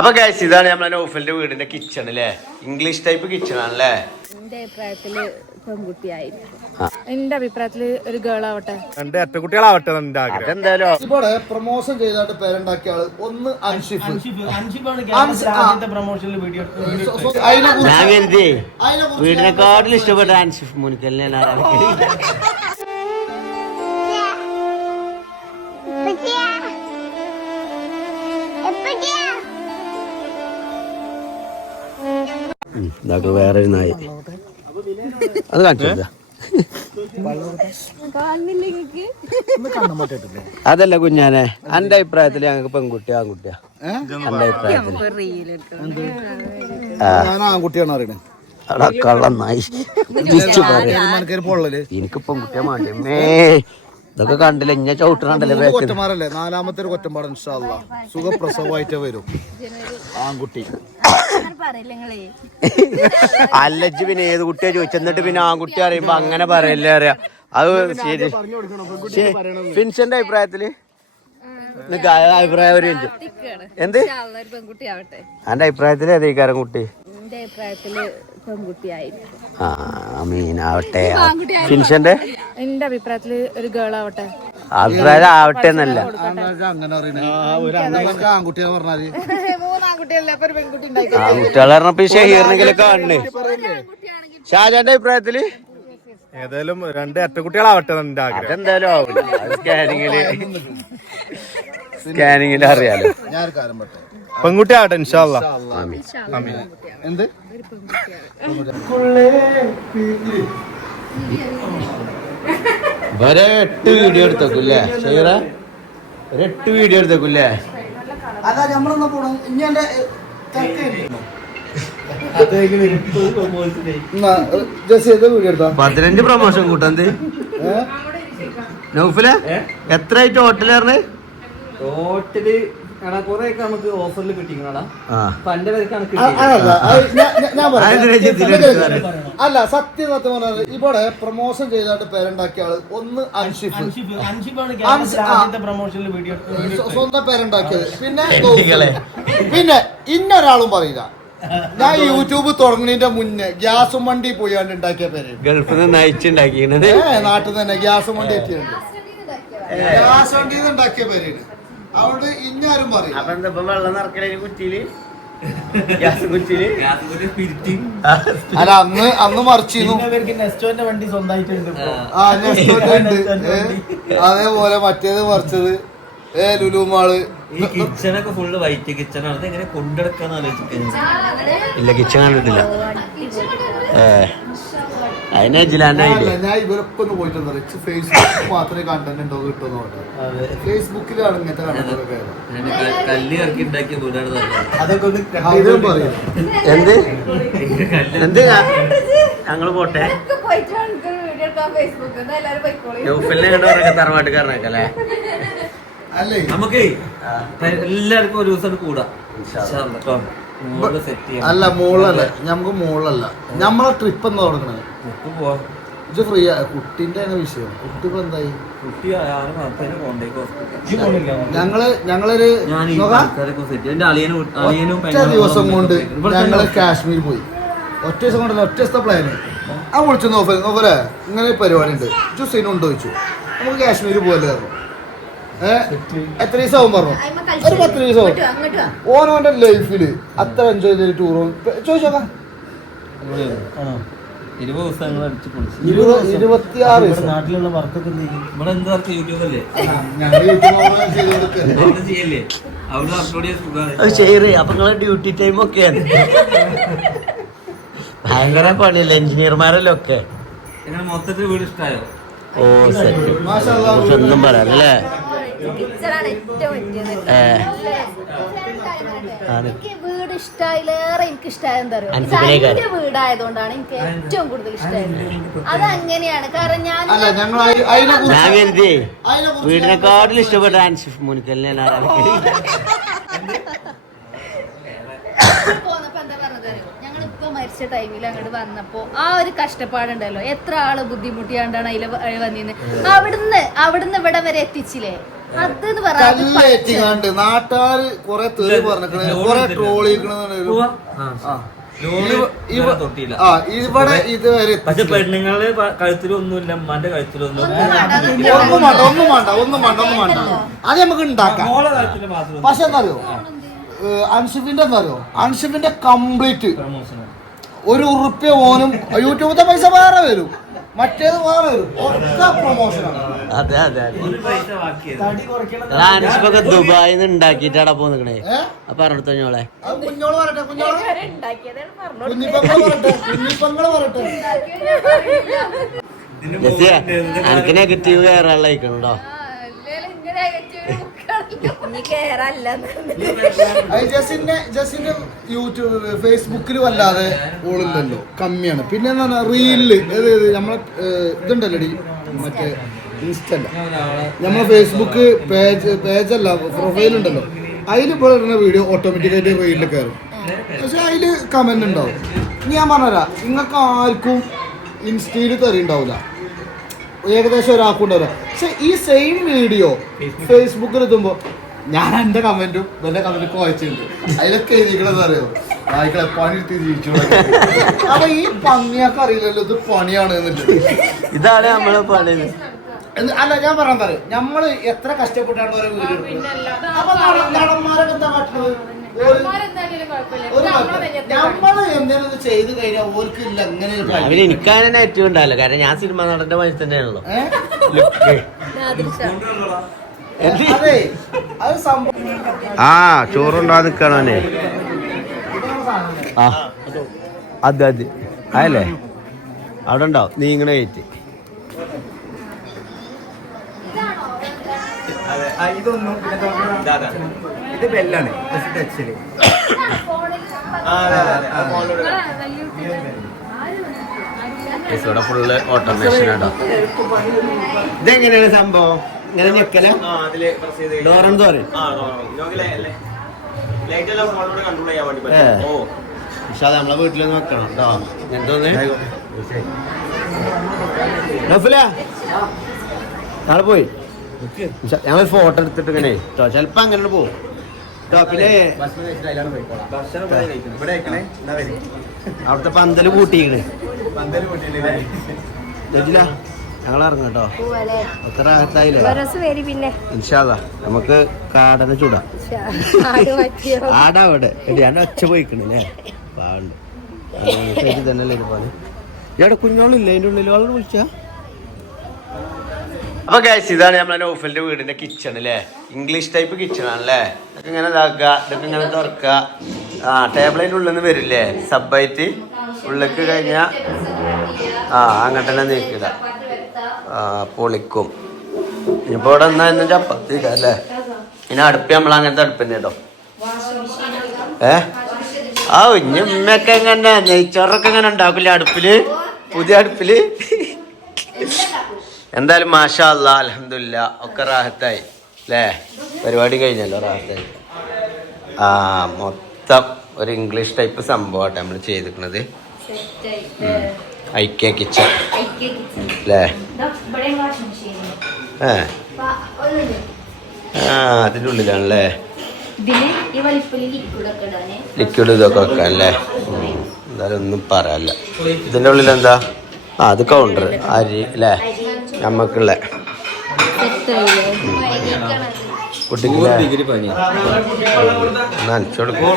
അപ്പൊ ഗൈസ് ഇതാണ് നമ്മളെ നൗഫലിന്റെ വീടിന്റെ കിച്ചൺ അല്ലേ? ഇംഗ്ലീഷ് ടൈപ്പ് കിച്ചൺ ആണല്ലേ? എന്റെ അഭിപ്രായത്തില് പെൺകുട്ടിയായിരിക്കും. എന്റെ അഭിപ്രായത്തില് ഒരു ഗേൾ ആവട്ടെ, രണ്ട് അറ്റക്കുട്ടികളാവട്ടെ. അതെന്തായാലും ഇവിടെ പ്രൊമോഷൻ ചെയ്തായിട്ട് പേരുണ്ടാക്കിയ ആള് ഒന്ന് അൻഷിഫ്. ഞാൻ കരുതി വീടിനെക്കാട്ടിൽ ഇഷ്ടപ്പെട്ട അൻഷിഫ് മുനിക്കലിനെ ഇതാക്കൾ വേറെ ഒരു നായി അത് കാണിച്ചു. അതല്ല കുഞ്ഞാനെ, എന്റെ അഭിപ്രായത്തില് ഞങ്ങൾക്ക് പെൺകുട്ടിയാ ആൺകുട്ടിയാ? എന്റെ അഭിപ്രായത്തില് ആൺകുട്ടിയാണ് അറിയണേ. അവിടെ കള്ളനായി എനിക്ക് പെൺകുട്ടിയാ വേണ്ടേ? ഇതൊക്കെ കണ്ടില്ല, ഇങ്ങനെ ചവിട്ടണണ്ടല്ലേ. കൊറ്റന്മാരല്ലേ? നാലാമത്തെ ഒരു കൊറ്റമ്പാട് ഇൻഷാ അല്ലാ സുഖപ്രസവമായിട്ട് വരും ആൺകുട്ടി. അല്ലജ് പിന്നെ ഏത് കുട്ടിയാ ചോദിച്ചെന്നിട്ട് പിന്നെ ആൺകുട്ടി അറിയുമ്പോ അങ്ങനെ പറയല്ലേ അറിയാം. അത് ശരി. ഫിൻഷന്റെ അഭിപ്രായത്തില് അഭിപ്രായം ഒരു എന്ത് എന്റെ അഭിപ്രായത്തില് ഏതേക്കാരം കുട്ടി? എന്റെ അഭിപ്രായത്തില് പെൺകുട്ടിയായിരിക്കും. മീനാവട്ടെ. ഫിൻഷന്റെ എന്റെ അഭിപ്രായത്തില് ഒരു ഗേൾ ആവട്ടെ. അഭിപ്രായം ആവട്ടെ എന്നല്ല, അങ്ങനെ ആൺകുട്ടിയെ പറഞ്ഞാല് ആൺകുട്ടികളെ പറഞ്ഞപ്പോ ഷഹീറിനെങ്കിലും കാണണേ. ഷാജാന്റെ അഭിപ്രായത്തില് ഏതായാലും രണ്ട് അറ്റക്കുട്ടികളാവട്ടെ. അതെന്തായാലും ആവില്ല. സ്കാനിങ്ങിൽ അറിയാലോ. ഞാൻ ഒരു കാര്യം പറ്റേ പെൺകുട്ടി ആവട്ടെ ഇൻഷാ അല്ലാ. എന്ത് വരെ 8 വീഡിയോ എടുത്തേക്കൂല്ലേ ഷഹീറ? ഒരു 8 വീഡിയോ എടുത്തേക്കൂല്ലേ? അതാ നമ്മളൊന്ന് പോണം. ഇനി എന്റെ 15 പ്രൊമോഷൻ കൂട്ടന്ത് നൗഫിലെ എത്രയായിട്ട് ഹോട്ടല് ടോട്ടല് നമുക്ക് ഓഫറിൽ കിട്ടിക്കണടാ. അല്ല സത്യം പറഞ്ഞാൽ ഇവിടെ പ്രൊമോഷൻ ചെയ്തായിട്ട് പേരുണ്ടാക്കിയ ആള് ഒന്ന് അൻഷിഫ്. സ്വന്തം പേരുണ്ടാക്കിയത്. പിന്നെ ഇന്നൊരാളും പറയില്ല. ഞാൻ യൂട്യൂബ് തുടങ്ങുന്നതിന്റെ മുന്നേ ഗ്യാസും വണ്ടി പോയാണ്ട് ഉണ്ടാക്കിയ പേര്. ഗൾഫിൽ നിന്ന് നയിച്ചുണ്ടാക്കിയത് നാട്ടിൽ തന്നെ ഗ്യാസും വണ്ടി എത്തിയുണ്ട്. ഗ്യാസ് വണ്ടി ഉണ്ടാക്കിയ പേരാണ്. അതുകൊണ്ട് ഇന്നാരും പറയും. വെള്ളം നിറക്കല കുറ്റിയില് ഗ്യാസ് കുറ്റിയില് അല്ല അന്ന് മറിച്ചിരുന്നു. വണ്ടി സ്വന്തമായിട്ടുണ്ട്. അതേപോലെ മറ്റേത് മറിച്ചത് ലുലുമാള്. ഈ കിച്ചണൊക്കെ ഫുള്ള് വൈറ്റ് കിച്ചണാണ്. അത് എങ്ങനെ കൊണ്ടെടുക്കാന്ന് ആലോചിക്കുന്നത്. ഇല്ല, കിച്ചൺ കണ്ടിട്ടില്ല. അതിനെ ഞാൻ ഇവരൊക്കെ ഒന്ന് പോയിട്ടുണ്ട്. ഫേസ്ബുക്ക് മാത്രമേ കണ്ടന്റ് ഉണ്ടോ കിട്ടുമെന്ന് പറഞ്ഞു. ഫേസ്ബുക്കിലാണ് ഇങ്ങനത്തെ കണ്ടന്റൊക്കെ. കല്ല് ഇറക്കി ഉണ്ടാക്കിയ വീടാണ് അതൊക്കെ ഒന്ന് പറയും. എന്ത് എന്ത് ഞങ്ങള് പോട്ടെ. തറവാട്ടുകാരനൊക്കെ അല്ലേ? നമുക്ക് എല്ലാവർക്കും ഒരു ദിവസം കൂടാ. അല്ല മോളല്ല, ഞമ്മക്ക് മോളല്ല, ഞമ്മളെ ട്രിപ്പ് എന്താ തുടങ്ങണത്? ഇത് ഫ്രീ ആ. കുട്ടിന്റെ വിഷയം. കുട്ടി ഇപ്പൊ എന്തായി? ഞങ്ങളൊരു ഒറ്റ ദിവസം കൊണ്ട് ഞങ്ങള് കാശ്മീർ പോയി. ഒറ്റ ദിവസം കൊണ്ടല്ല, ഒറ്റ ദിവസത്തെ പ്ലാന്. ആ വിളിച്ചു നോക്കലെ ഇങ്ങനെ പരിപാടി ഉണ്ട്, ചുസൈനുണ്ടോ ചോദിച്ചു. നമുക്ക് കാശ്മീർ പോകല്ലായിരുന്നു. എത്ര ദിവസമാവും പറഞ്ഞു? ഒരു 10 ദിവസമാവും. ഓനോന്റെ ലൈഫില് അത്ര എൻജോയ് ചെയ്തൊരു ടൂർ ചോദിച്ചോക്കാം. 26 ദിവസം നാട്ടിലുള്ള വർക്കൊക്കെ ഇവിടെ എന്ത് വർക്ക്? യൂട്യൂബ് അല്ലേ? അപ്പൊ നിങ്ങളെ ഡ്യൂട്ടി ടൈം ഒക്കെയാണ് ഭയങ്കര പണിയല്ലേ എഞ്ചിനീയർമാരല്ലേ ഒക്കെ. മൊത്തത്തിൽ വീട് ഇഷ്ടമായോ? ഓ സെറ്റ് ഒന്നും പറയാനല്ലേ. വീട് ഇഷ്ടമായില്ലേറെ എനിക്ക് ഇഷ്ടമായത് എന്താ പറയുക, എന്റെ വീടായതുകൊണ്ടാണ് എനിക്ക് ഏറ്റവും കൂടുതൽ ഇഷ്ടമായത്. അതങ്ങനെയാണ്. കാരണം ഞാൻ കരുതി വീടിനെക്കാട്ടിൽ ഇഷ്ടപ്പെട്ട അൻഷിഫ് മുനിക്കലിനെ പോന്നപ്പോ എന്താ പറഞ്ഞത്, ഞങ്ങളിപ്പോ മരിച്ച ടൈമിൽ അങ്ങോട്ട് വന്നപ്പോ ആ ഒരു കഷ്ടപ്പാടുണ്ടല്ലോ. എത്ര ആള് ബുദ്ധിമുട്ടിയാണ്ടാണ് അതിൽ വന്നിരുന്നത്. അവിടുന്ന് ഇവിടെ വരെ എത്തിച്ചില്ലേ. അതെന്ന് പറയാ കല്ലേറ്റിങ്ങാണ്ട് നാട്ടുകാര് കൊറേ തെറി പറഞ്ഞിക്കണ കൊറേ ട്രോളിക്കണെന്ന് തൊട്ടില്ല ഇവിടെ ഇതുവരെ പക്ഷെ പെണ്ണുങ്ങള് കഴുത്തിലൊന്നുമില്ല അമ്മാന്റെ കഴുത്തിലൊന്നും ഒന്നും വേണ്ട അത് നമുക്ക് ഉണ്ടാക്കാം. മോളെ കഴുത്തിൽ മാത്രം പക്ഷെ എന്താ അറിയോ അൻഷിഫിന്റെ കംപ്ലീറ്റ് പ്രമോഷൻ ₹1 ഓനും യൂട്യൂബിലത്തെ പൈസ വേറെ വരും, മറ്റേത് വേറെ വരും, ഒക്കെ പ്രൊമോഷനാണ്. അതെ അതെ അതെ ഒരു പൈസ ബാക്കിയത് ആൻസിപ്പൊക്കെ ദുബായിന്ന് ഉണ്ടാക്കിട്ടാടാ പോ നിക്കണേ പറഞ്ഞെടുത്തോ ഞോളെ. അത് കുഞ്ഞോള് പറയട്ടെ, ഉണ്ടാക്കിയതാണ് പറഞ്ഞു കുഞ്ഞിപ്പങ്ങള് പറയട്ടെ. ജെസ്സിയെ എനിക്ക് നെഗറ്റീവ് കയറാനുള്ള അയക്കണുണ്ടോ? ജസിന്റെ യൂട്യൂബ് ഫേസ്ബുക്കിൽ വല്ലാതെ ഓളില്ലല്ലോ, കമ്മിയാണ്. പിന്നെ എന്താ പറഞ്ഞാൽ റീലില് നമ്മളെ ഇതുണ്ടല്ലോ മറ്റേ ഇൻസ്റ്റല്ല, നമ്മളെ ഫേസ്ബുക്ക് പേജല്ല പ്രൊഫൈൽ ഉണ്ടല്ലോ, അതിൽ ഇപ്പോൾ ഇടുന്ന വീഡിയോ ഓട്ടോമാറ്റിക്കായിട്ട് റീലിൽ കയറും. പക്ഷെ അതില് കമന്റ് ഉണ്ടാവും. ഞാൻ പറഞ്ഞുതരാം, നിങ്ങൾക്ക് ആർക്കും ഇൻസ്റ്റയിൽ തെറിയുണ്ടാവില്ല, ഏകദേശം ഒരാൾക്കുണ്ടാവില്ല. പക്ഷെ ഈ സെയിം വീഡിയോ ഫേസ്ബുക്കിൽ എത്തുമ്പോൾ ഞാൻ എൻ്റെ കമന്റും എൻ്റെ കമന്റും വായിച്ചിട്ടുണ്ട്, അതിലൊക്കെ എഴുതിക്കണെന്ന് അറിയോ, വായിക്കളെ പണിയെടുത്ത് ജീവിച്ചു. അപ്പൊ ഈ പന്നിയൊക്കെ അറിയില്ലല്ലോ ഇത് പണിയാണ് എന്നിട്ട്. ഇതാണ് നമ്മളെ പണി. അല്ല ഞാൻ പറയാൻ പറയും, നമ്മള് എത്ര കഷ്ടപ്പെട്ടാണ് ഓരോ വീഡിയോ എടുക്കുന്നത്. അപ്പൊ നടന്മാരൊക്കെ എന്താ കാട്ടുന്നത്? നമ്മള് എന്തെങ്കിലും ചെയ്ത് കഴിഞ്ഞാൽ ഓർക്ക് ഇല്ല അങ്ങനെ അവന് എനിക്കാണ് നെഗറ്റീവ് ഉണ്ടാവില്ല, കാരണം ഞാൻ സിനിമ നടന്റെ വഴി തന്നെയാണല്ലോ. അതെ അത് സംഭവം. ചോറുണ്ടാ നിക്കണേ. ആ അത് അത് അതല്ലേ അവിടെ ഉണ്ടാവും, നീ ഇങ്ങനെ കയറ്റി. ഇതൊന്നും ഇത് ബെല്ലാണ് ടച്ചില്. ഇവിടെ ഫുള്ള് ഓട്ടോമേഷൻ ആണോ? ഇതെങ്ങനെയാണ് സംഭവം? ഇങ്ങനെ ഞെക്കല ഡോറെന്ന് പറയും. പക്ഷെ അത് നമ്മളെ വീട്ടിലൊന്ന് വെക്കണം കേട്ടോ. എന്തോന്ന് നാളെ പോയി ഞങ്ങൾ ഫോട്ടോ എടുത്തിട്ട് ഇങ്ങനെ കേട്ടോ, ചിലപ്പോ അങ്ങനെ പോകും കേട്ടോ. പിന്നെ അവിടുത്തെ പന്തല് കൂട്ടിക്കണേ ഞങ്ങൾ ഇറങ്ങാം കേട്ടോ. അത്ര റാഹത്തായില്ലേ? ഇൻഷാല്ലാ നമുക്ക് കാടനെ ചൂടാം. ആടാവിടെ ഞാൻ ഒച്ച പോയിക്കണല്ലേ പാണ്ട് തന്നെയല്ലേ ഇതുപോലെ. ഇവിടെ കുഞ്ഞോളില്ലേ അതിൻ്റെ ഉള്ളിൽ വളരെ വിളിച്ചാ. അപ്പൊ ഗൈസ് ഇതാണ് നമ്മളെ നൗഫലിന്റെ വീടിന്റെ കിച്ചൺ അല്ലേ, ഇംഗ്ലീഷ് ടൈപ്പ് കിച്ചൺ ആണല്ലേ. ഇതൊക്കെ ഇങ്ങനെ ഇതാക്കുക, ഇതൊക്കെ ഇങ്ങനെ തുറക്കുക. ടേബിളിന്റെ ഉള്ളിൽ നിന്ന് വരില്ലേ സബ്ബായിട്ട് ഉള്ളിലേക്ക് കഴിഞ്ഞാൽ അങ്ങനെ തന്നെ നീക്കില്ല. പൊളിക്കും. ഇനിയിപ്പോ ഇവിടെ എന്നാ ചപ്പാത്തി അല്ലേ. ഇനി അടുപ്പ് നമ്മൾ അങ്ങനത്തെ അടുപ്പ് തന്നെ കേട്ടോ. ഇനി ഉമ്മയൊക്കെ എങ്ങനെ നെയ്ച്ചോറൊക്കെ എങ്ങനെ ഉണ്ടാക്കില്ല അടുപ്പില്, പുതിയ അടുപ്പില്. എന്തായാലും മാഷാ അല്ലാ അൽഹംദുലില്ലാ ഒക്കെ റാഹത്തായി അല്ലേ. പരിപാടി കഴിഞ്ഞല്ലോ റാഹത്തായി. മൊത്തം ഒരു ഇംഗ്ലീഷ് ടൈപ്പ് സംഭവമാട്ടെ നമ്മൾ ചെയ്തിരിക്കുന്നത്. ഐക്യ കിച്ചൺ അല്ലേ. അതിൻ്റെ ഉള്ളിലാണല്ലേ ലിക്വിഡ് ഇതൊക്കെ വെക്കാൻ അല്ലേ. എന്തായാലും ഒന്നും പറയാല്ല. ഇതിൻ്റെ ഉള്ളിൽ എന്താ? അത് കൗണ്ടർ അരി അല്ലേ നമ്മക്കുള്ള കുട്ടിക്ക് നനച്ചോടുക്കും.